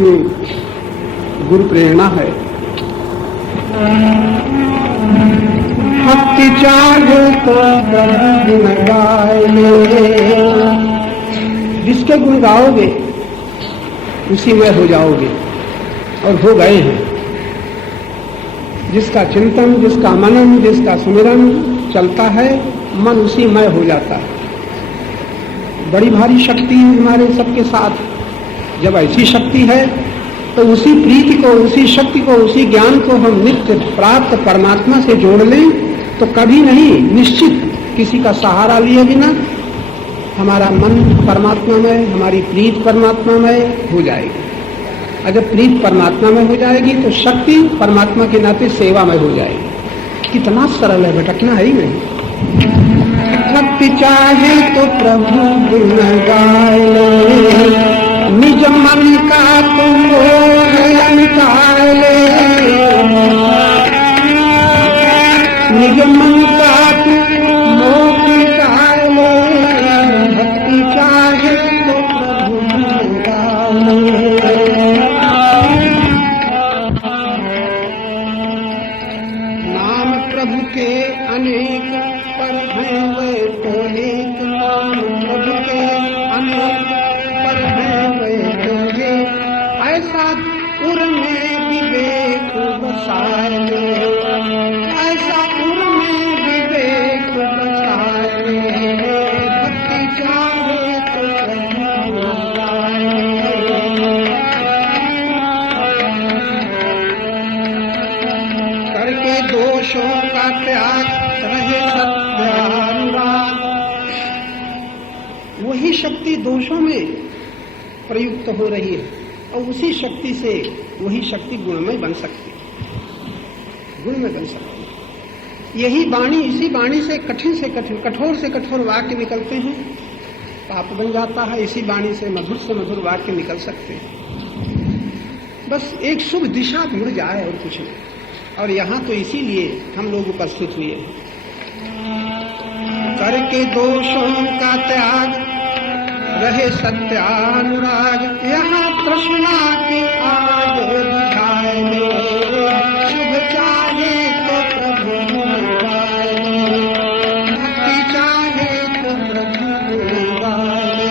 ये गुरु प्रेरणा है। भक्ति चाहे तो गुण गाए, जिसके गुण गाओगे उसी में हो जाओगे, और हो गए हैं। जिसका चिंतन, जिसका मनन, जिसका सुमिरन चलता है, मन उसी में हो जाता है। बड़ी भारी शक्ति है हमारे सबके साथ। जब ऐसी शक्ति है तो उसी प्रीति को, उसी शक्ति को, उसी ज्ञान को हम नित्य प्राप्त परमात्मा से जोड़ लें तो कभी नहीं, निश्चित किसी का सहारा लिए बिना हमारा मन परमात्मा में, हमारी प्रीत परमात्मा में हो जाएगी। अगर प्रीत परमात्मा में हो जाएगी तो शक्ति परमात्मा के नाते सेवा में हो जाएगी। कितना सरल है, भटकना है ही नहीं। भक्ति चाहे तो प्रभु गुण गाए, निज मन का तुम मोह मिटाए ले, निज मन का तुम मोह मिटाए ले। भक्ति चाहे तो प्रभु गुण गाए। नाम प्रभु के अनेक पर हैं वे तो एक, नाम प्रभु के अनेक पर हैं वे तो एक। ऐसा उर में विवेक बसाए ले, ऐसा उर में विवेक बसाए ले। भक्ति चाहे तो प्रभु गाए। करके दोषों का त्याग रहे सत्यानुराग। वही शक्ति दोषों में प्रयुक्त हो रही है और उसी शक्ति से वही शक्ति गुणमय बन सकती है, गुण में बन सकती है। यही वाणी, इसी वाणी से कठिन से कठिन, कठोर से कठोर वाक्य निकलते हैं, पाप बन जाता है। इसी वाणी से मधुर वाक्य निकल सकते हैं। बस एक शुभ दिशा ढूंढ जाए और कुछ नहीं। और यहाँ तो इसीलिए हम लोग उपस्थित हुए हैं। करके दोषों का त्याग रहे सत्यानुराग, यहाँ तृष्णा की आग बुझाए ले। शुभ चाहे तो प्रभु गुण गाए, भक्ति चाहे तो प्रभु गुण गाए।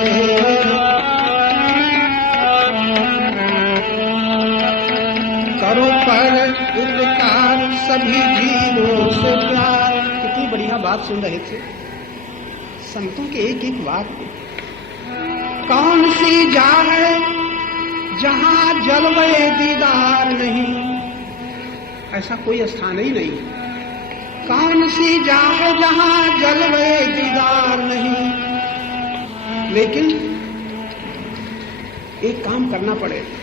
करो पर उपकार सभी जीवों से प्यार। कितनी बढ़िया बात सुन रहे थे संतों के एक एक वाक्य। कौन सी जा है जहां जलवे दीदार नहीं, ऐसा कोई स्थान ही नहीं। कौन सी जा है जहां जलवे दीदार नहीं। लेकिन एक काम करना पड़ेगा।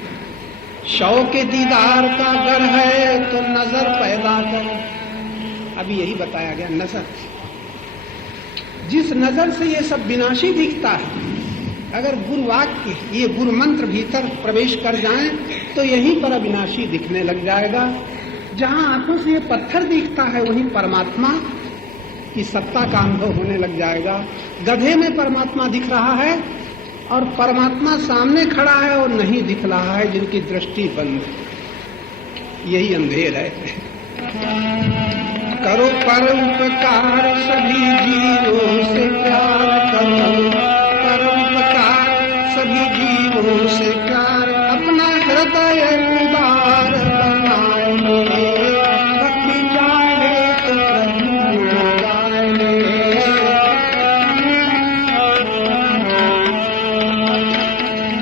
शौक के दीदार का गर है तो नजर पैदा कर। अभी यही बताया गया, नजर। जिस नजर से ये सब विनाशी दिखता है, अगर गुरु वाक्य, ये गुरु मंत्र भीतर प्रवेश कर जाएं तो यहीं पर अविनाशी दिखने लग जाएगा। जहां आंखों से ये पत्थर दिखता है वहीं परमात्मा की सत्ता का अनुभव होने लग जाएगा। गधे में परमात्मा दिख रहा है और परमात्मा सामने खड़ा है और नहीं दिख रहा है, जिनकी दृष्टि बंद। यही अंधेर है। करो पर उपकार सभी जीवों से प्यार करो, करो उपकार सभी जीवों से प्यार। अपना हृदय उदार बनाए ले, भक्ति चाहे तो प्रभु गाए ले।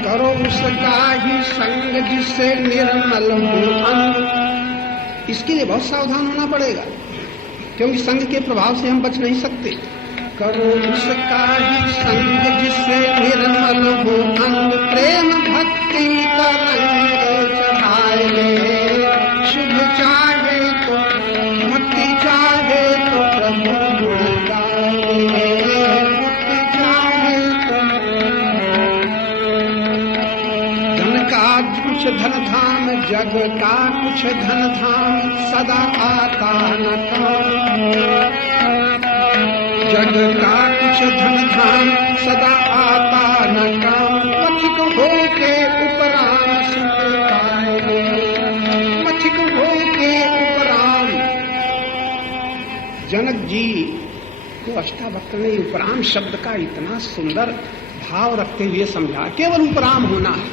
करो उसका ही संग जिससे निर्मल हो अंग। इसके लिए बहुत सावधान होना पड़ेगा, क्योंकि संग के प्रभाव से हम बच नहीं सकते। करो उसका ही संग जिससे निर्मल हो अंग, प्रेम भक्ति का रंग चढ़ाए ले। शुभ चाहे तो भक्ति चाहे तो प्रभु गुण गाए, भक्ति चाहे तो। धन का कुछ धन धाम, जग का कुछ धन धाम, सदा आता न काम। जग का कुछ धन धाम, सदा आता न काम। पथिक होके उपराम सुन जनक जी को अष्टावक्र ने उपराम शब्द का इतना सुंदर भाव रखते हुए समझा। केवल उपराम होना है।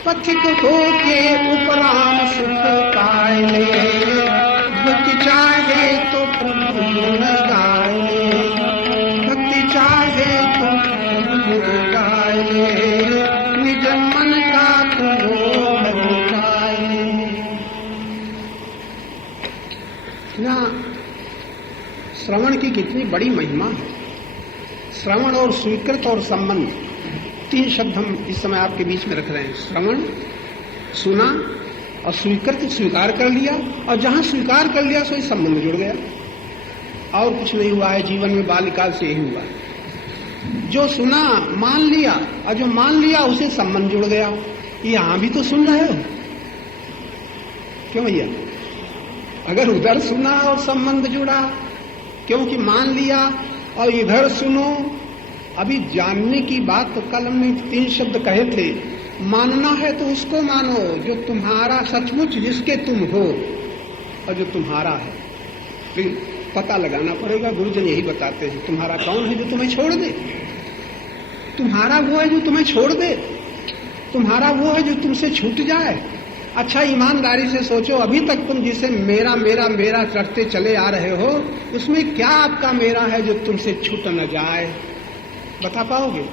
पथिक हो के उपराम सुख पाए ले, भक्ति चाहे तो प्रभु गुण गाए ले, भक्ति चाहे तो प्रभु गुण गाए ले, निज मन का प्रभु गाए ना। श्रवण की कितनी बड़ी महिमा है। श्रवण और स्वीकृत और संबंध, 3 शब्द हम इस समय आपके बीच में रख रहे हैं। श्रवण, सुना, और स्वीकृत, स्वीकार कर लिया, और जहां स्वीकार कर लिया सो संबंध जुड़ गया। और कुछ नहीं हुआ है जीवन में, बाल्यकाल से यही हुआ। जो सुना मान लिया, और जो मान लिया उसे संबंध जुड़ गया। यहां भी तो सुन रहे हो, क्यों भैया? अगर उधर सुना और संबंध जुड़ा, क्योंकि मान लिया, और इधर सुनो। अभी जानने की बात तो कल हमने 3 शब्द कहे थे। मानना है तो उसको मानो जो तुम्हारा सचमुच, जिसके तुम हो और जो तुम्हारा है। फिर पता लगाना पड़ेगा। गुरुजन यही बताते हैं, तुम्हारा कौन है जो तुम्हें छोड़ दे? तुम्हारा वो है जो तुम्हें छोड़ दे, तुम्हारा वो है जो तुमसे छूट जाए। अच्छा, ईमानदारी से सोचो, अभी तक तुम जिसे मेरा मेरा मेरा करते चले आ रहे हो, उसमें क्या आपका मेरा है जो तुमसे छूट न जाए? बता पाओगे?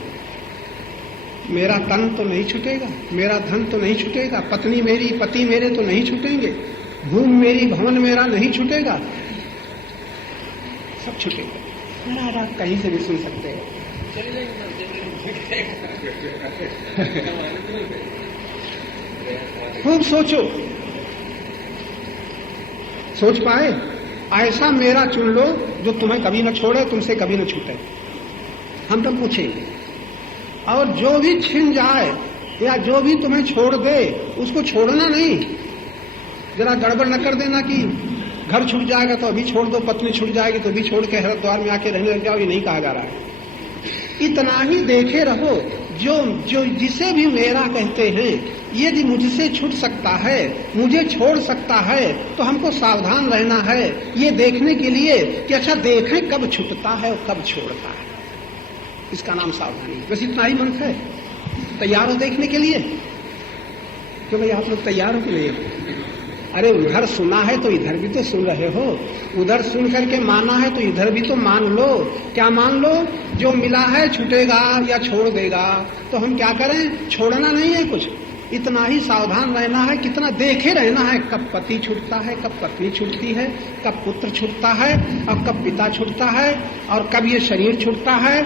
मेरा तन तो नहीं छूटेगा, मेरा धन तो नहीं छूटेगा, पत्नी मेरी, पति मेरे तो नहीं छूटेंगे, भूमि मेरी, भवन मेरा नहीं छूटेगा, सब छूटेगा। आप कहीं से भी सुन सकते हो। खूब सोचो, सोच पाए? ऐसा मेरा चुन लो जो तुम्हें कभी न छोड़े, तुमसे कभी न छूटे। हम तो पूछेंगे। और जो भी छिन जाए या जो भी तुम्हें छोड़ दे, उसको छोड़ना नहीं। जरा गड़बड़ न कर देना कि घर छूट जाएगा तो अभी छोड़ दो, पत्नी छूट जाएगी तो भी छोड़ के हरिद्वार में आके रहने लग जाओ, ये नहीं कहा जा रहा है। इतना ही देखे रहो, जो जिसे भी मेरा कहते हैं, यदि मुझसे छूट सकता है, मुझे छोड़ सकता है, तो हमको सावधान रहना है ये देखने के लिए कि अच्छा देखें कब छूटता है और कब छोड़ता है। इसका नाम सावधानी। बस इतना ही मंत्र है। तैयार हो देखने के लिए? क्यों भाई आप लोग तैयार हो कि नहीं? अरे उधर सुना है तो इधर भी तो सुन रहे हो, उधर सुन करके माना है तो इधर भी तो मान लो। क्या मान लो? जो मिला है छूटेगा या छोड़ देगा। तो हम क्या करें? छोड़ना नहीं है कुछ, इतना ही सावधान रहना है। कितना देखे रहना है, कब पति छूटता है, कब पत्नी छूटती है, कब पुत्र छूटता है, और कब पिता छूटता है, और कब ये शरीर छूटता है।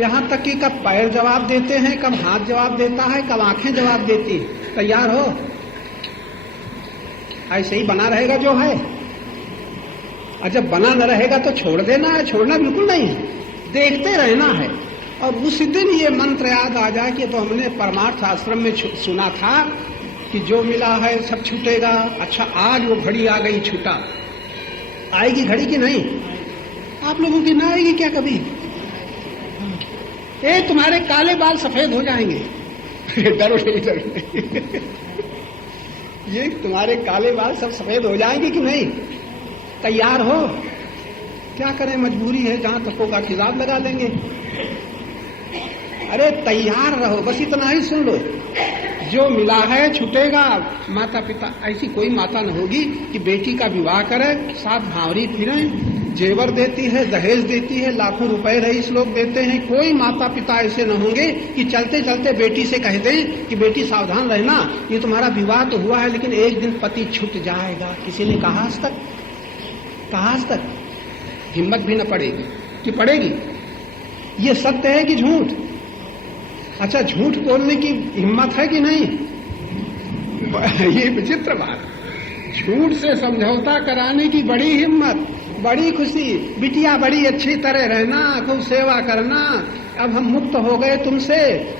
यहाँ तक कि कब पैर जवाब देते हैं, कब हाथ जवाब देता है, कब आंखें जवाब देती है। तैयार हो? ऐसे ही बना रहेगा जो है, और जब बना न रहेगा तो छोड़ देना है। छोड़ना बिल्कुल नहीं है, देखते रहना है। और उस दिन ये मंत्र याद आ जाए कि तो हमने परमार्थ आश्रम में सुना था कि जो मिला है सब छूटेगा। अच्छा, आज वो घड़ी आ गई, छूटा। आएगी घड़ी की नहीं? आप लोगों की ना आएगी क्या कभी? तुम्हारे काले बाल सफेद हो जाएंगे। डरो नहीं। ये तुम्हारे काले बाल सब सफेद हो जाएंगे कि नहीं? तैयार हो? क्या करें, मजबूरी है, जहां तक होगा खिजाब लगा देंगे। अरे तैयार रहो, बस इतना ही सुन लो। जो मिला है छूटेगा। माता पिता, ऐसी कोई माता न होगी कि बेटी का विवाह करे, साथ भावरी फिरे, जेवर देती है, दहेज देती है, लाखों रुपए रईस लोग देते हैं। कोई माता पिता ऐसे न होंगे कि चलते चलते बेटी से कह दें कि बेटी सावधान रहना, ये तुम्हारा विवाह तो हुआ है लेकिन एक दिन पति छूट जाएगा। किसी ने कहा आज तक? कहा आज तक? हिम्मत भी न पड़ेगी कि पड़ेगी? ये सत्य है कि झूठ? अच्छा, झूठ बोलने की हिम्मत है कि नहीं? ये विचित्र बात। झूठ से समझौता कराने की बड़ी हिम्मत, बड़ी खुशी। बिटिया बड़ी अच्छी तरह रहना, खूब सेवा करना, अब हम मुक्त हो गए तुमसे,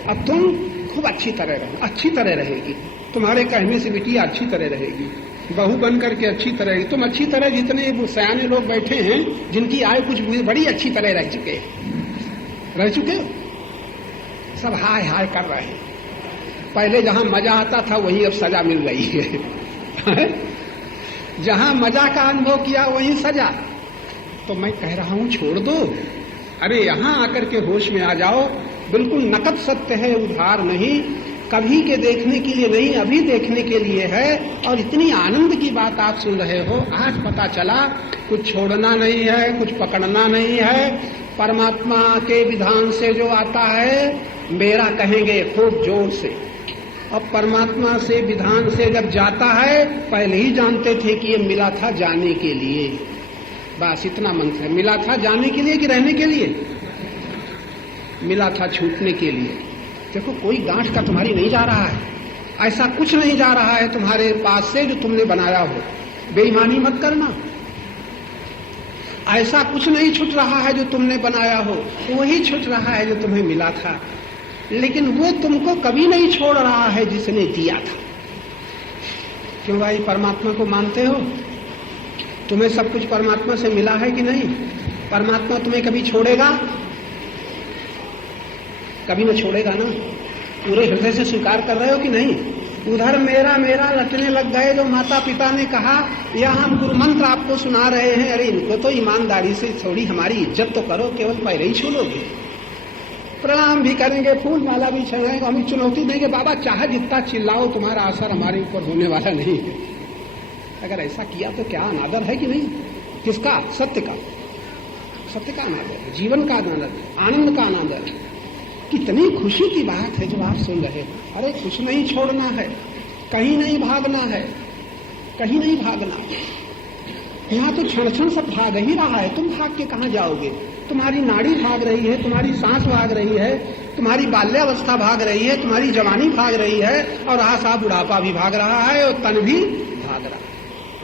अब तुम खूब अच्छी तरह रहना। अच्छी तरह रहेगी, तुम्हारे कहने से बिटिया अच्छी तरह रहेगी, बहू बन करके अच्छी तरह रहेगी। तुम अच्छी तरह, जितने सयाने लोग बैठे हैं जिनकी आयु कुछ बड़ी अच्छी तरह रह चुके सब हाय हाय कर रहे हैं। पहले जहां मजा आता था वहीं अब सजा मिल रही है। जहां मजा का अनुभव किया वहीं सजा। तो मैं कह रहा हूं छोड़ दो, अरे यहां आकर के होश में आ जाओ। बिल्कुल नकद सत्य है, उधार नहीं, कभी के देखने के लिए नहीं, अभी देखने के लिए है। और इतनी आनंद की बात आप सुन रहे हो, आज पता चला कुछ छोड़ना नहीं है, कुछ पकड़ना नहीं है। परमात्मा के विधान से जो आता है मेरा कहेंगे खूब जोर से। अब परमात्मा से विधान से जब जाता है, पहले ही जानते थे कि ये मिला था जाने के लिए, बस इतना मंत्र है। मिला था जाने के लिए कि रहने के लिए? मिला था छूटने के लिए। देखो कोई गांठ का तुम्हारी नहीं जा रहा है, ऐसा कुछ नहीं जा रहा है तुम्हारे पास से जो तुमने बनाया हो। बेईमानी मत करना। ऐसा कुछ नहीं छूट रहा है जो तुमने बनाया हो, वही छूट रहा है जो तुम्हें मिला था। लेकिन वो तुमको कभी नहीं छोड़ रहा है जिसने दिया था। क्यों भाई, परमात्मा को मानते हो? तुम्हें सब कुछ परमात्मा से मिला है कि नहीं? परमात्मा तुम्हें कभी छोड़ेगा? कभी न छोड़ेगा ना। पूरे हृदय से स्वीकार कर रहे हो कि नहीं? उधर मेरा मेरा लटने लग गए जो माता पिता ने कहा, या हम गुरु मंत्र आपको सुना रहे हैं। अरे इनको तो ईमानदारी से थोड़ी हमारी इज्जत तो करो, केवल पैर ही छू लोगे। प्रणाम भी करेंगे, फूल माला भी चढ़ाएंगे, हम चुनौती देंगे, बाबा चाहे जितना चिल्लाओ तुम्हारा असर हमारे ऊपर होने वाला नहीं है। अगर ऐसा किया तो क्या अनादर है कि नहीं? किसका? सत्य का। सत्य का अनादर है, जीवन का अनादर, आनंद का अनादर है। कितनी खुशी की बात है जो आप सुन रहे हो। अरे कुछ नहीं छोड़ना है, कहीं नहीं भागना है, कहीं नहीं भागना। यहाँ तो क्षण क्षण सब भाग ही रहा है। तुम भाग के कहाँ जाओगे? तुम्हारी नाड़ी भाग रही है, तुम्हारी सांस भाग रही है, तुम्हारी बाल्यावस्था भाग रही है, तुम्हारी जवानी भाग रही है, और आशा बुढ़ापा भी भाग रहा है, और तन भी भाग रहा है।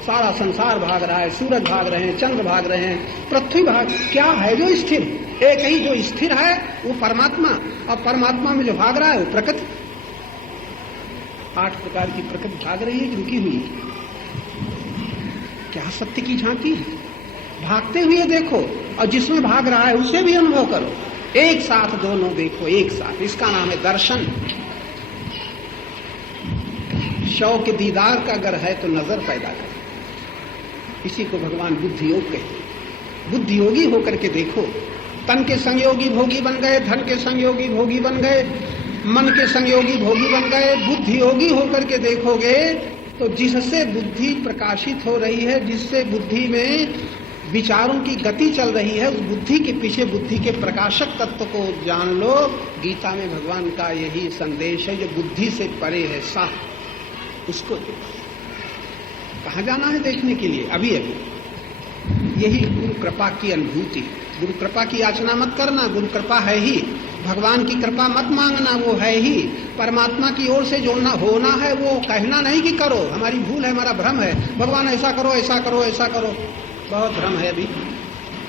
सारा संसार भाग रहा है, सूरज भाग रहे हैं, चंद्र भाग रहे हैं, पृथ्वी भाग। क्या है जो स्थिर? एक ही जो स्थिर है वो परमात्मा, और परमात्मा में जो भाग रहा है वो प्रकृति। 8 प्रकार की प्रकृति भाग रही है, रुकी हुई। क्या सत्य की झांकी है? भागते हुए देखो, और जिसमें भाग रहा है उसे भी अनुभव करो। एक साथ दोनों देखो, एक साथ। इसका नाम है दर्शन। शव के दीदार का अगर है तो नजर पैदा कर। इसी को भगवान बुद्धि योग कहते हैं। बुद्धि योगी होकर के देखो। तन के संयोगी भोगी बन गए, धन के संयोगी भोगी बन गए, मन के संयोगी भोगी बन गए। बुद्धि योगी होकर के देखोगे तो जिससे बुद्धि प्रकाशित हो रही है, जिससे बुद्धि में विचारों की गति चल रही है, उस बुद्धि के पीछे बुद्धि के प्रकाशक तत्व को जान लो। गीता में भगवान का यही संदेश है, जो बुद्धि से परे है, साफ उसको देखो। कहाँ जाना है देखने के लिए? अभी अभी। यही गुरु कृपा की अनुभूति। गुरु कृपा की याचना मत करना, गुरु कृपा है ही। भगवान की कृपा मत मांगना, वो है ही। परमात्मा की ओर से जो होना है वो कहना नहीं कि करो, हमारी भूल है, हमारा भ्रम है, भगवान ऐसा करो, ऐसा करो, ऐसा करो। बहुत भ्रम है अभी।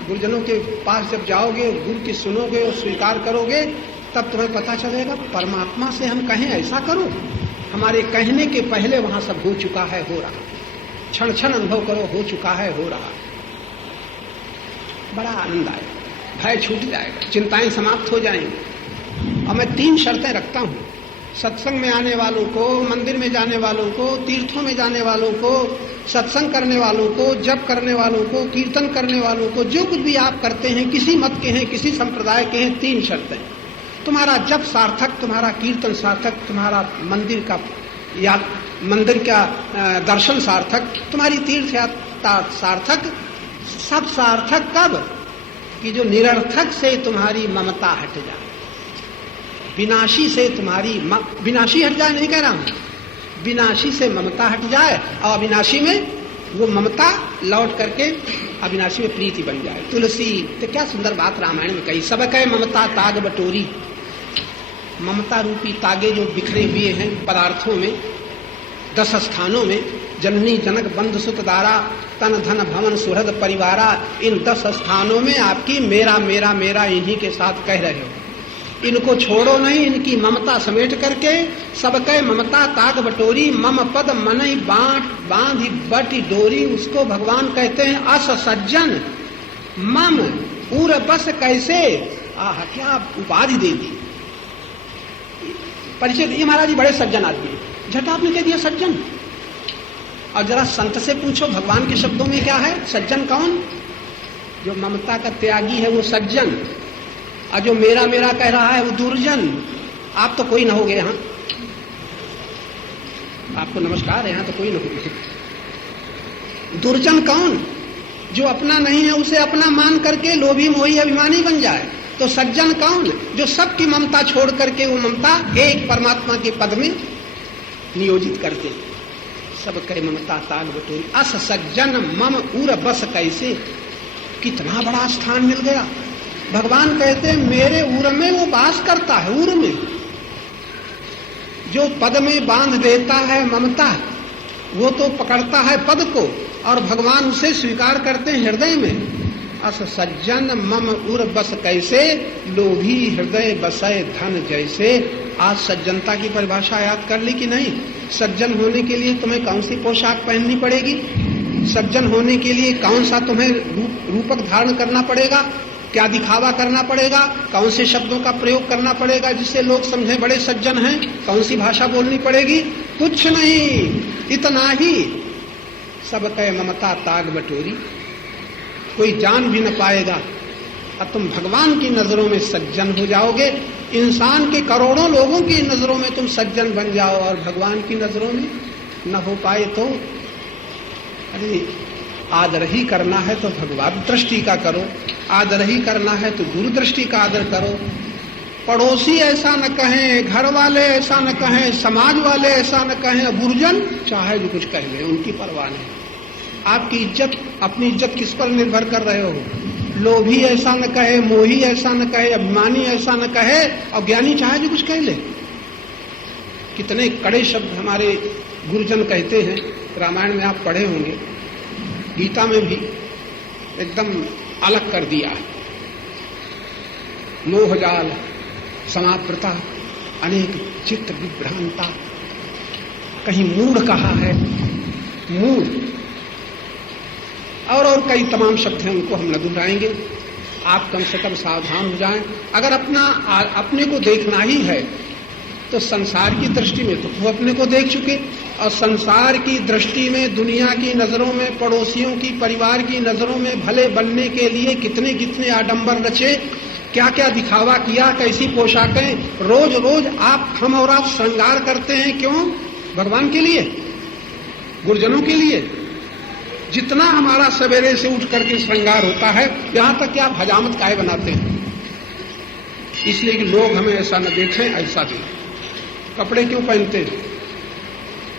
गुरुजनों के पास जब जाओगे, गुरु की सुनोगे और स्वीकार करोगे, तब तुम्हें पता चलेगा परमात्मा से हम कहें ऐसा करो। हमारे कहने के पहले वहां सब हो चुका है, हो रहा। क्षण क्षण अनुभव करो, हो चुका है, हो रहा। बड़ा आनंद आएगा, भय छूट जाएगा, चिंताएं समाप्त हो जाएंगी। और मैं 3 शर्तें रखता हूं सत्संग में आने वालों को, मंदिर में जाने वालों को, तीर्थों में जाने वालों को, सत्संग करने वालों को, जप करने वालों को, कीर्तन करने वालों को, जो कुछ भी आप करते हैं, किसी मत के हैं, किसी संप्रदाय के हैं, 3 शर्तें। तुम्हारा जप सार्थक, तुम्हारा कीर्तन सार्थक, तुम्हारा मंदिर का दर्शन सार्थक, तुम्हारी तीर्थ यात्रा सार्थक। सब सार्थक कब? कि जो निरर्थक से तुम्हारी ममता हट जाए, विनाशी से तुम्हारी विनाशी हट जाए, नहीं कह रहा हूं, विनाशी से ममता हट जाए, और अविनाशी में वो ममता लौट करके अविनाशी में प्रीति बन जाए। तुलसी तो क्या सुंदर बात रामायण में कही, सब कहे ममता ताग बटोरी। ममता रूपी तागे जो बिखरे हुए हैं पदार्थों में, 10 स्थानों में, जननी जनक बंध सुत दारा, तन धन भवन सुहृद परिवारा, इन 10 स्थानों में आपकी मेरा मेरा मेरा इन्हीं के साथ कह रहे हो। इनको छोड़ो नहीं, इनकी ममता समेट करके सबके ममता ताग बटोरी, मम पद मनई बांट बांधी बटी डोरी। उसको भगवान कहते हैं अस सज्जन मम उर बस कैसे। आह, क्या उपाधि दे दी, परिचय। ये महाराज जी बड़े सज्जन आदमी, झट आपने कह दिया सज्जन। और जरा संत से पूछो भगवान के शब्दों में क्या है, सज्जन कौन? जो ममता का त्यागी है वो सज्जन, और जो मेरा मेरा कह रहा है वो दुर्जन। आप तो कोई ना होगे यहां, आपको नमस्कार है, यहां तो कोई ना होगे। दुर्जन कौन? जो अपना नहीं है उसे अपना मान करके लोभी मोही अभिमानी बन जाए। तो सज्जन कौन? जो सबकी ममता छोड़ करके वो ममता एक परमात्मा के पद में नियोजित करते। सब कहे ममता ताल बटोरी, अस सज्जन मम उर बस कैसे। कितना बड़ा स्थान मिल गया। भगवान कहते हैं मेरे उर में वो वास करता है। उर में जो पद में बांध देता है ममता, वो तो पकड़ता है पद को, और भगवान उसे स्वीकार करते हैं हृदय में। अस सज्जन मम उर बस कैसे, लोभी हृदय बसय धन जैसे। आज सज्जनता की परिभाषा याद कर ली कि नहीं? सज्जन होने के लिए तुम्हें कौन सी पोशाक पहननी पड़ेगी? सज्जन होने के लिए कौन सा तुम्हें रूपक धारण करना पड़ेगा? क्या दिखावा करना पड़ेगा? कौन से शब्दों का प्रयोग करना पड़ेगा जिससे लोग समझे बड़े सज्जन हैं? कौन सी भाषा बोलनी पड़ेगी? कुछ नहीं, इतना ही। सब कहे ममता ताग बटोरी, कोई जान भी न पाएगा, और तुम भगवान की नजरों में सज्जन हो जाओगे। इंसान के करोड़ों लोगों की नजरों में तुम सज्जन बन जाओ, और भगवान की नजरों में न हो पाए तो अरे आदर ही करना है तो भगवत दृष्टि का करो, आदर ही करना है तो दूरदृष्टि का आदर करो। पड़ोसी ऐसा न कहें, घर वाले ऐसा न कहें, समाज वाले ऐसा न कहें, गुरुजन चाहे जो कुछ कह लें, उनकी परवाह नहीं। आपकी इज्जत, अपनी इज्जत किस पर निर्भर कर रहे हो? लोभी ऐसा न कहे, मोही ऐसा न कहे, अभिमानी ऐसा न कहे, और ज्ञानी चाहे जो कुछ कह ले। कितने कड़े शब्द हमारे गुरुजन कहते हैं। रामायण में आप पढ़े होंगे, गीता में भी एकदम अलग कर दिया है। मोहजाल समावृता अनेक चित्त विभ्रांता, कहीं मूढ़ कहा है, मूढ़, और कई तमाम शब्द हैं, उनको हम न दोहराएंगे। आप कम से कम सावधान हो जाएं। अगर अपने को देखना ही है तो संसार की दृष्टि में तो वो अपने को देख चुके, और संसार की दृष्टि में, दुनिया की नजरों में, पड़ोसियों की, परिवार की नजरों में भले बनने के लिए कितने कितने आडंबर रचे, क्या क्या दिखावा किया, कैसी पोशाकें रोज रोज हम और आप श्रृंगार करते हैं। क्यों? भगवान के लिए, गुरुजनों के लिए। जितना हमारा सवेरे से उठ करके श्रृंगार होता है, यहां तक कि आप हजामत काहे बनाते हैं? इसलिए कि लोग हमें ऐसा न देखें, ऐसा देखें। कपड़े क्यों पहनते हैं?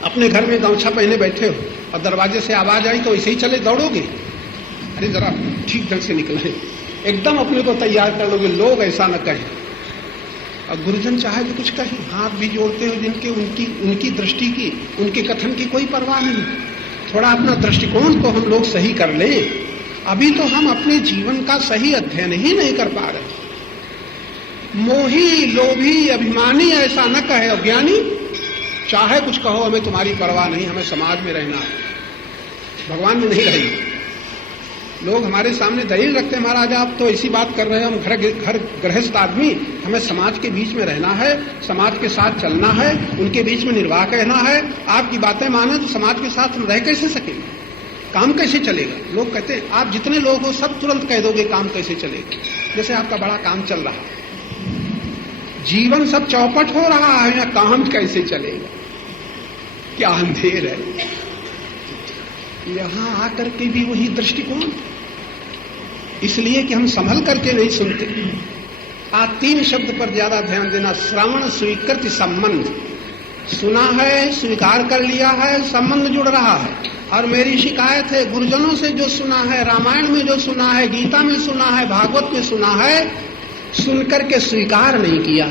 अपने घर में गमछा पहने बैठे हो और दरवाजे से आवाज आई तो ऐसे ही चले दौड़ोगे? अरे जरा ठीक ढंग से निकले, एकदम अपने को तैयार कर लोगे, लोग ऐसा न कहें। और गुरुजन चाहे जो कुछ कहे, हाथ भी जोड़ते हो जिनके, उनकी दृष्टि की, उनके कथन की कोई परवाह नहीं। थोड़ा अपना दृष्टिकोण तो हम लोग सही कर लें। अभी तो हम अपने जीवन का सही अध्ययन ही नहीं कर पा रहे। मोही लोभी अभिमानी ऐसा न कहे, और ज्ञानी चाहे कुछ कहो, हमें तुम्हारी परवाह नहीं, हमें समाज में रहना है, भगवान में नहीं रहेगी। लोग हमारे सामने दलील रखते हैं, महाराज आप तो ऐसी बात कर रहे हैं, हम घर गृहस्थ आदमी, हमें समाज के बीच में रहना है, समाज के साथ चलना है, उनके बीच में निर्वाह करना है। आपकी बातें माने तो समाज के साथ हम रह कैसे सकेंगे? काम कैसे चलेगा? लोग कहते हैं आप जितने लोग हो सब तुरंत कह दोगे काम कैसे चलेगा, जैसे आपका बड़ा काम चल रहा है। जीवन सब चौपट हो रहा है, या काम कैसे चलेगा? क्या अंधेर है। यहां आकर के भी वही दृष्टिकोण, इसलिए कि हम संभल करके नहीं सुनते। आज 3 शब्द पर ज्यादा ध्यान देना। श्रवण, स्वीकृति, संबंध। सुना है, स्वीकार कर लिया है, संबंध जुड़ रहा है। और मेरी शिकायत है, गुरुजनों से जो सुना है, रामायण में जो सुना है, गीता में सुना है, भागवत में सुना है, सुनकर के स्वीकार नहीं किया।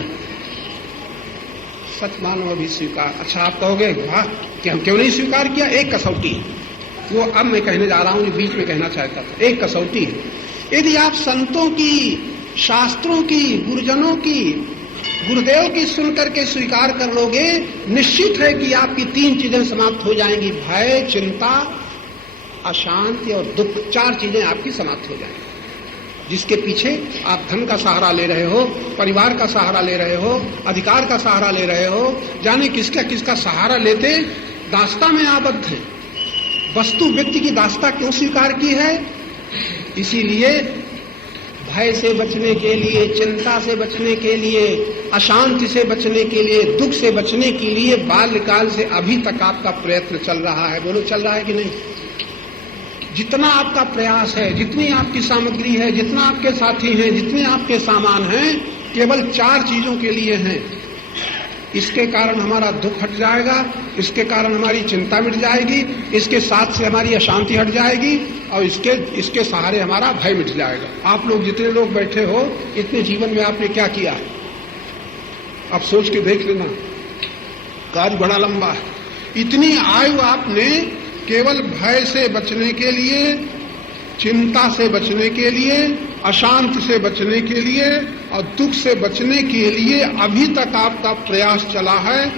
सच मानो अभी स्वीकार। अच्छा आप कहोगे वाह कि हम क्यों नहीं स्वीकार किया? एक कसौटी है, वो अब मैं कहने जा रहा हूं, जो बीच में कहना चाहता था। एक कसौटी है, यदि आप संतों की, शास्त्रों की, गुरुजनों की, गुरुदेव की सुनकर के स्वीकार कर लोगे, निश्चित है कि आपकी 3 चीजें समाप्त हो जाएंगी। भय, चिंता, अशांति और दुख। 4 चीजें आपकी समाप्त हो जाएंगी। जिसके पीछे आप धन का सहारा ले रहे हो, परिवार का सहारा ले रहे हो, अधिकार का सहारा ले रहे हो, जाने किसका किसका सहारा लेते दास्ता में आबद्ध है। वस्तु व्यक्ति की दास्ता क्यों स्वीकार की है? इसीलिए भय से बचने के लिए, चिंता से बचने के लिए, अशांति से बचने के लिए, दुख से बचने के लिए बाल्यकाल से अभी तक आपका प्रयत्न चल रहा है। बोलो, चल रहा है कि नहीं? जितना आपका प्रयास है, जितनी आपकी सामग्री है, जितना आपके साथी हैं, जितने आपके सामान हैं, केवल 4 चीजों के लिए हैं। इसके कारण हमारा दुख हट जाएगा, इसके कारण हमारी चिंता मिट जाएगी, इसके साथ से हमारी अशांति हट जाएगी और इसके सहारे हमारा भय मिट जाएगा। आप लोग जितने लोग बैठे हो, इतने जीवन में आपने क्या किया? आप सोच के देख लेना, कार्य बड़ा लंबा है। इतनी आयु आपने केवल भय से बचने के लिए, चिंता से बचने के लिए, अशांति से बचने के लिए और दुख से बचने के लिए अभी तक आपका प्रयास चला है।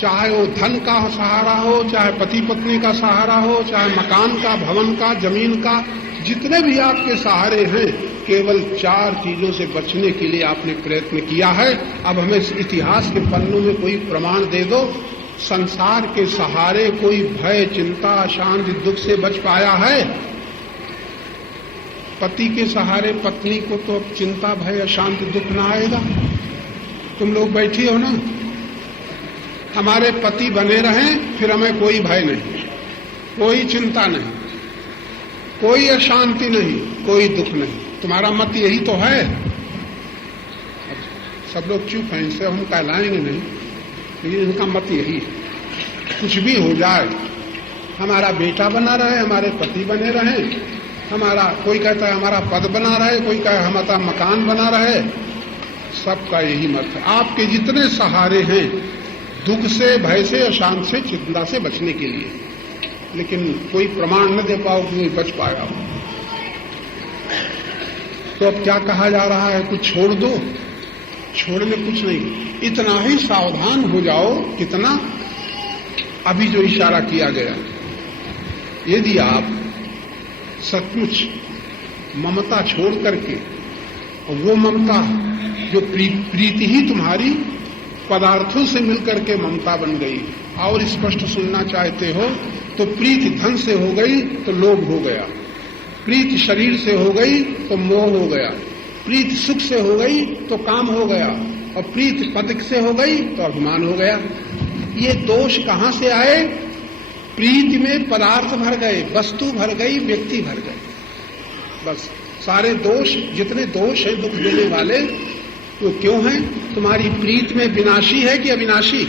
चाहे वो धन का सहारा हो, चाहे पति पत्नी का सहारा हो, चाहे मकान का, भवन का, जमीन का, जितने भी आपके सहारे हैं, केवल 4 चीजों से बचने के लिए आपने प्रयत्न किया है। अब हमें इतिहास के पन्नों में कोई प्रमाण दे दो, संसार के सहारे कोई भय, चिंता, अशांति, दुख से बच पाया है? पति के सहारे पत्नी को तो चिंता, भय, अशांति, दुख ना आएगा। तुम लोग बैठी हो ना, हमारे पति बने रहें, फिर हमें कोई भय नहीं, कोई चिंता नहीं, कोई अशांति नहीं, कोई दुख नहीं। तुम्हारा मत यही तो है। सब लोग चुप हैं, इनसे हम कहलाएंगे नहीं, लेकिन इनका मत यही है। कुछ भी हो जाए, हमारा बेटा बना रहे, हमारे पति बने रहे, हमारा, कोई कहता है हमारा पद बना रहे, कोई कहता है हमारा मकान बना रहे, सबका यही मत है। आपके जितने सहारे हैं दुख से, भय से, अशांति से, चिंता से बचने के लिए, लेकिन कोई प्रमाण न दे पाओ कि कोई बच पाया हो। तो अब क्या कहा जा रहा है? कुछ छोड़ दो। छोड़ने कुछ नहीं, इतना ही सावधान हो जाओ। कितना? अभी जो इशारा किया गया, यदि आप सचमुच ममता छोड़ करके, वो ममता जो प्रीति ही तुम्हारी पदार्थों से मिलकर के ममता बन गई, और स्पष्ट सुनना चाहते हो तो प्रीति धन से हो गई तो लोभ हो गया, प्रीति शरीर से हो गई तो मोह हो गया, प्रीति सुख से हो गई तो काम हो गया, और प्रीति पद से हो गई तो अभिमान हो गया। ये दोष कहां से आए? प्रीति में पदार्थ भर गए, वस्तु भर गई, व्यक्ति भर गए। बस सारे दोष, जितने दोष हैं दुख देने वाले, वो क्यों हैं? तुम्हारी प्रीति में विनाशी है कि अविनाशी?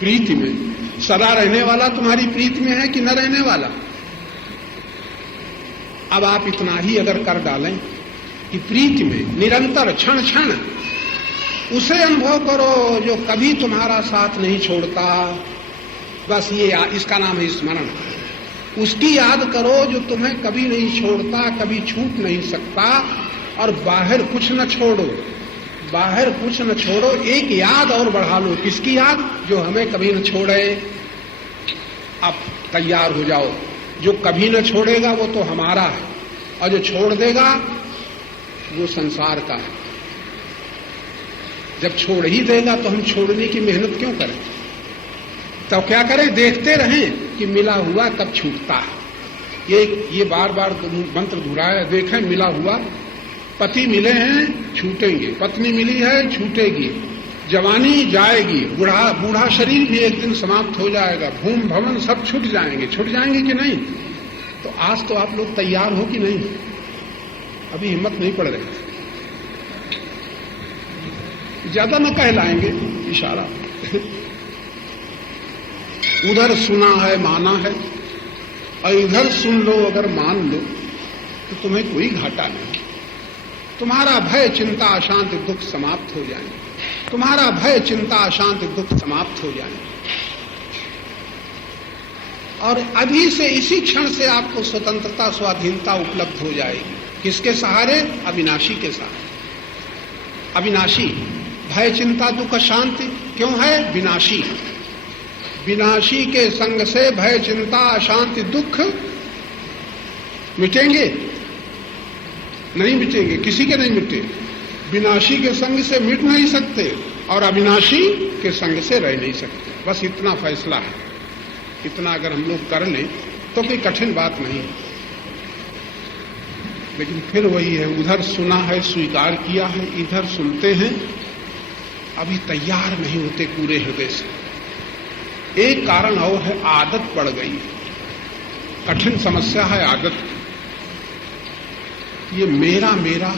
प्रीति में सदा रहने वाला तुम्हारी प्रीति में है कि न रहने वाला? अब आप इतना ही अगर कर डालें कि प्रीति में निरंतर क्षण क्षण उसे अनुभव करो जो कभी तुम्हारा साथ नहीं छोड़ता। बस ये इसका नाम है स्मरण। उसकी याद करो जो तुम्हें कभी नहीं छोड़ता, कभी छूट नहीं सकता, और बाहर कुछ न छोड़ो, बाहर कुछ न छोड़ो। एक याद और बढ़ा लो। किसकी याद? जो हमें कभी न छोड़े। अब तैयार हो जाओ, जो कभी न छोड़ेगा वो तो हमारा है, और जो छोड़ देगा वो संसार का है। जब छोड़ ही देगा तो हम छोड़ने की मेहनत क्यों करें? तो क्या करें? देखते रहें कि मिला हुआ कब छूटता है। ये बार बार मंत्र दोहराया। देखें, मिला हुआ, पति मिले हैं छूटेंगे, पत्नी मिली है छूटेगी, जवानी जाएगी, बूढ़ा शरीर भी एक दिन समाप्त हो जाएगा, भूम भवन सब छूट जाएंगे। छूट जाएंगे कि नहीं? तो आज तो आप लोग तैयार हो कि नहीं? अभी हिम्मत नहीं पड़ रही। ज्यादा न कहलाएंगे, इशारा। उधर सुना है, माना है, और इधर सुन लो, अगर मान लो तो तुम्हें कोई घाटा नहीं। तुम्हारा भय, चिंता, अशांति, दुख समाप्त हो जाएंगे। तुम्हारा भय, चिंता, अशांति, दुख समाप्त हो जाएंगे। और अभी से, इसी क्षण से आपको स्वतंत्रता, स्वाधीनता उपलब्ध हो जाएगी। किसके सहारे? अविनाशी के सहारे। अविनाशी। भय, चिंता, दुख, अशांति क्यों है? विनाशी। विनाशी के संग से भय, चिंता, अशांति, दुख मिटेंगे? नहीं मिटेंगे, किसी के नहीं मिटे। विनाशी के संग से मिट नहीं सकते, और अविनाशी के संग से रह नहीं सकते। बस इतना फैसला है। इतना अगर हम लोग कर लें तो कोई कठिन बात नहीं है। लेकिन फिर वही है, उधर सुना है, स्वीकार किया है, इधर सुनते हैं, अभी तैयार नहीं होते पूरे हृदय से। एक कारण और है, आदत पड़ गई। कठिन समस्या है आदत। ये मेरा मेरा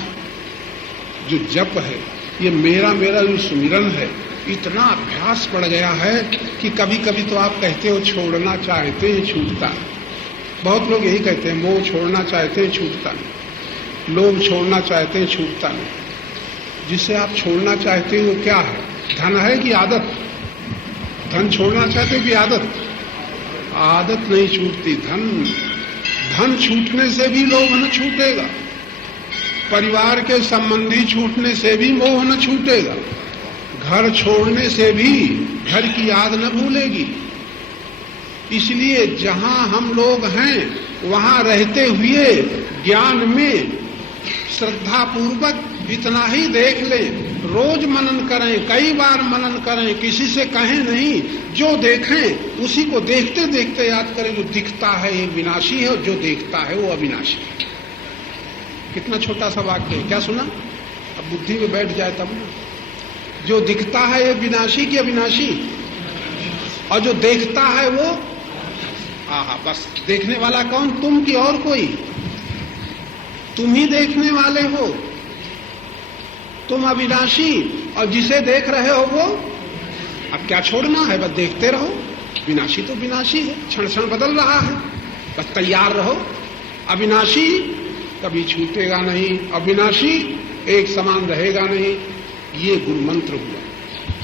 जो जप है, ये मेरा मेरा जो सुमिरन है, इतना अभ्यास पड़ गया है कि कभी कभी तो आप कहते हो छोड़ना चाहते हैं, छूटता है। बहुत लोग यही कहते हैं, मोह छोड़ना चाहते हैं, छूटता नहीं। लोभ छोड़ना चाहते हैं, छूटता नहीं। जिसे आप छोड़ना चाहते हो वो क्या है? धन है कि आदत? धन छोड़ना चाहते हो कि आदत? आदत नहीं छूटती, धन छूटने से भी लोभ न छूटेगा, परिवार के संबंधी छूटने से भी मोह न छूटेगा, घर छोड़ने से भी घर की याद न भूलेगी। इसलिए जहां हम लोग हैं वहां रहते हुए ज्ञान में श्रद्धा पूर्वक इतना ही देख लें, रोज मनन करें, कई बार मनन करें, किसी से कहें नहीं, जो देखें उसी को देखते देखते याद करें। जो दिखता है ये विनाशी है और जो देखता है वो अविनाशी है। कितना छोटा सा वाक्य है, क्या सुना? अब बुद्धि में बैठ जाए तब ना। जो दिखता है ये विनाशी की अविनाशी, और जो देखता है वो बस देखने वाला कौन? तुम की और कोई? तुम ही देखने वाले हो, तुम अविनाशी, और जिसे देख रहे हो वो। अब क्या छोड़ना है? बस देखते रहो। विनाशी तो विनाशी है, क्षण क्षण बदल रहा है, बस तैयार रहो। अविनाशी कभी छूटेगा नहीं, अविनाशी एक समान रहेगा नहीं। ये गुरु मंत्र हुआ।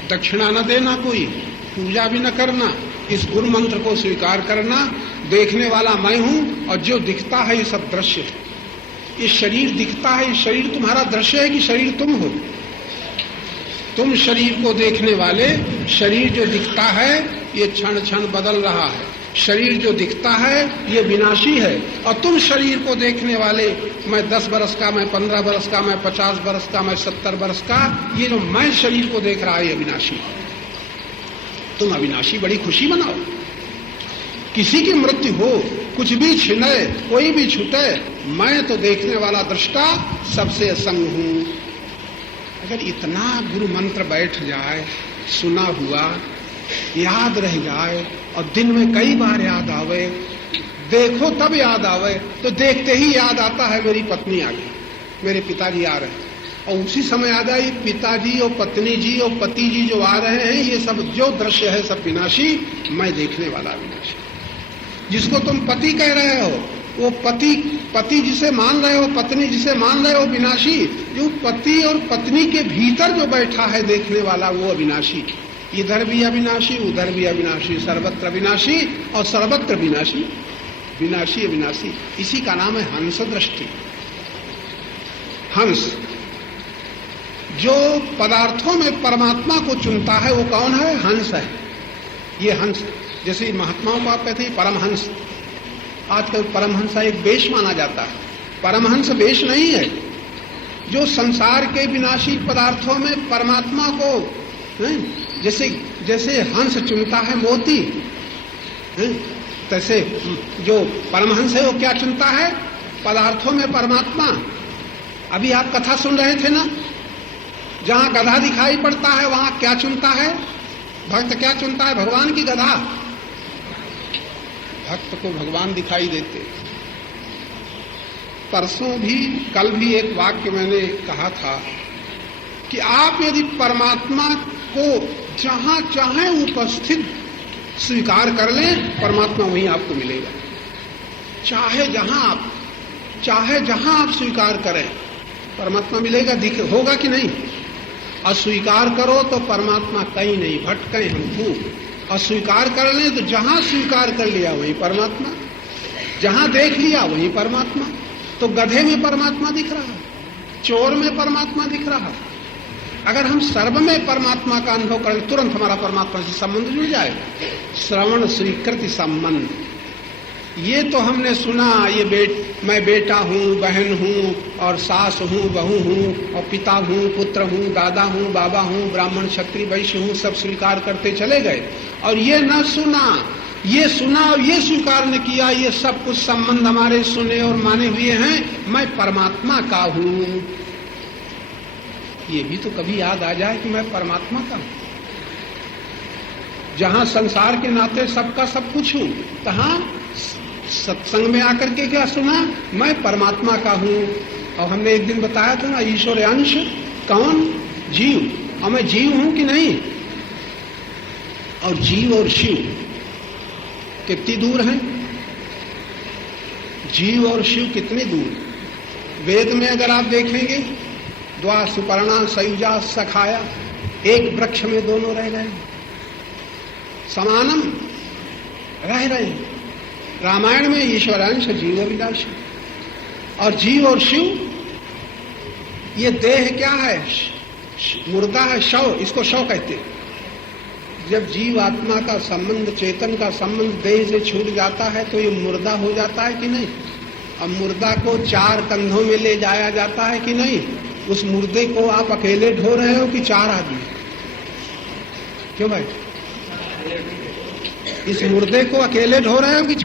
दक्षिणा न देना, कोई पूजा भी न करना, इस गुरु मंत्र को स्वीकार करना। देखने वाला मैं हूं और जो दिखता है ये सब दृश्य है। ये शरीर दिखता है, ये शरीर तुम्हारा दृश्य है कि शरीर तुम हो? तुम शरीर को देखने वाले। शरीर जो दिखता है ये क्षण क्षण बदल रहा है, शरीर जो दिखता है ये विनाशी है, और तुम शरीर को देखने वाले, मैं 10 बरस का, मैं 15 बरस का, मैं 50 बरस का, मैं 70 बरस का, ये जो मैं शरीर को देख रहा है ये विनाशी है। तुम अविनाशी बड़ी खुशी मनाओ। किसी की मृत्यु हो, कुछ भी छिने, कोई भी छूटे, मैं तो देखने वाला दृष्टा सबसे असंग हूं। अगर इतना गुरु मंत्र बैठ जाए, सुना हुआ याद रह जाए, और दिन में कई बार याद आवे, देखो तब याद आवे, तो देखते ही याद आता है मेरी पत्नी आ गई, मेरे पिताजी आ रहे हैं, और उसी समय याद आई पिताजी और पत्नी जी और पति जी जो आ रहे हैं, ये सब जो दृश्य है सब विनाशी, मैं देखने वाला विनाशी। जिसको तुम पति कह रहे हो वो पति जिसे मान रहे हो, पत्नी जिसे मान रहे हो विनाशी। जो पति और पत्नी के भीतर जो बैठा है देखने वाला वो अविनाशी। इधर भी अविनाशी, उधर भी अविनाशी, सर्वत्र विनाशी और सर्वत्र विनाशी। विनाशी अविनाशी, इसी का नाम है हंस दृष्टि। हंस जो पदार्थों में परमात्मा को चुनता है वो कौन है? हंस है। ये हंस, जैसे महात्माओं को आप कहते हैं परमहंस, आजकल परमहंस एक वेश माना जाता है। परमहंस वेश नहीं है। जो संसार के विनाशी पदार्थों में परमात्मा को जैसे हंस चुनता है मोती, तैसे जो परमहंस है वो क्या चुनता है? पदार्थों में परमात्मा। अभी आप कथा सुन रहे थे ना, जहां गधा दिखाई पड़ता है वहां क्या चुनता है? भक्त क्या चुनता है? भगवान की गधा। भक्त को भगवान दिखाई देते। परसों भी, कल भी एक वाक्य मैंने कहा था कि आप यदि परमात्मा को जहां चाहे उपस्थित स्वीकार कर लें, परमात्मा वहीं आपको मिलेगा। चाहे जहां आप स्वीकार करें परमात्मा मिलेगा। होगा कि नहीं? अस्वीकार करो तो परमात्मा कहीं नहीं, भटके हम खूब। अस्वीकार कर लें तो जहां स्वीकार कर लिया वहीं परमात्मा, जहां देख लिया वहीं परमात्मा। तो गधे में परमात्मा दिख रहा है, चोर में परमात्मा दिख रहा है। अगर हम सर्व में परमात्मा का अनुभव करें, तुरंत हमारा परमात्मा से संबंध जुड़ जाएगा। श्रवण स्वीकृति संबंध, ये तो हमने सुना, मैं बेटा हूँ, बहन हूँ, और सास हूँ, बहू हूँ, और पिता हूँ, पुत्र हूँ, दादा हूँ, बाबा हूँ, ब्राह्मण क्षत्रिय वैश्य हूँ, सब स्वीकार करते चले गए। और ये न सुना ये सुना और ये स्वीकार न किया, ये सब कुछ संबंध हमारे सुने और माने हुए हैं, मैं परमात्मा का हूं। ये भी तो कभी याद आ जाए कि मैं परमात्मा का हूं। जहां संसार के नाते सबका सब कुछ हूं, तहां सत्संग में आकर के क्या सुना, मैं परमात्मा का हूं। और हमने एक दिन बताया था ना, ईश्वर अंश कौन, जीव। और मैं जीव हूं कि नहीं। और जीव और शिव कितनी दूर हैं, जीव और शिव कितने दूर। वेद में अगर आप देखेंगे, द्वा सुपर्णा सयुजा सखाया, एक वृक्ष में दोनों रह गए, समानम रह रहे हैं। रामायण में ईश्वरांश जीव अभिलाषी। और जीव और शिव, ये देह क्या है, मुर्दा है, शव, इसको शव कहते हैं। जब जीव आत्मा का संबंध, चेतन का संबंध देह से छूट जाता है तो ये मुर्दा हो जाता है कि नहीं। अब मुर्दा को चार कंधों में ले जाया जाता है कि नहीं। उस मुर्दे को आप अकेले ढो रहे हो कि चार आदमी, क्यों भाई, इस मुर्दे को अकेले ढो रहे हो कि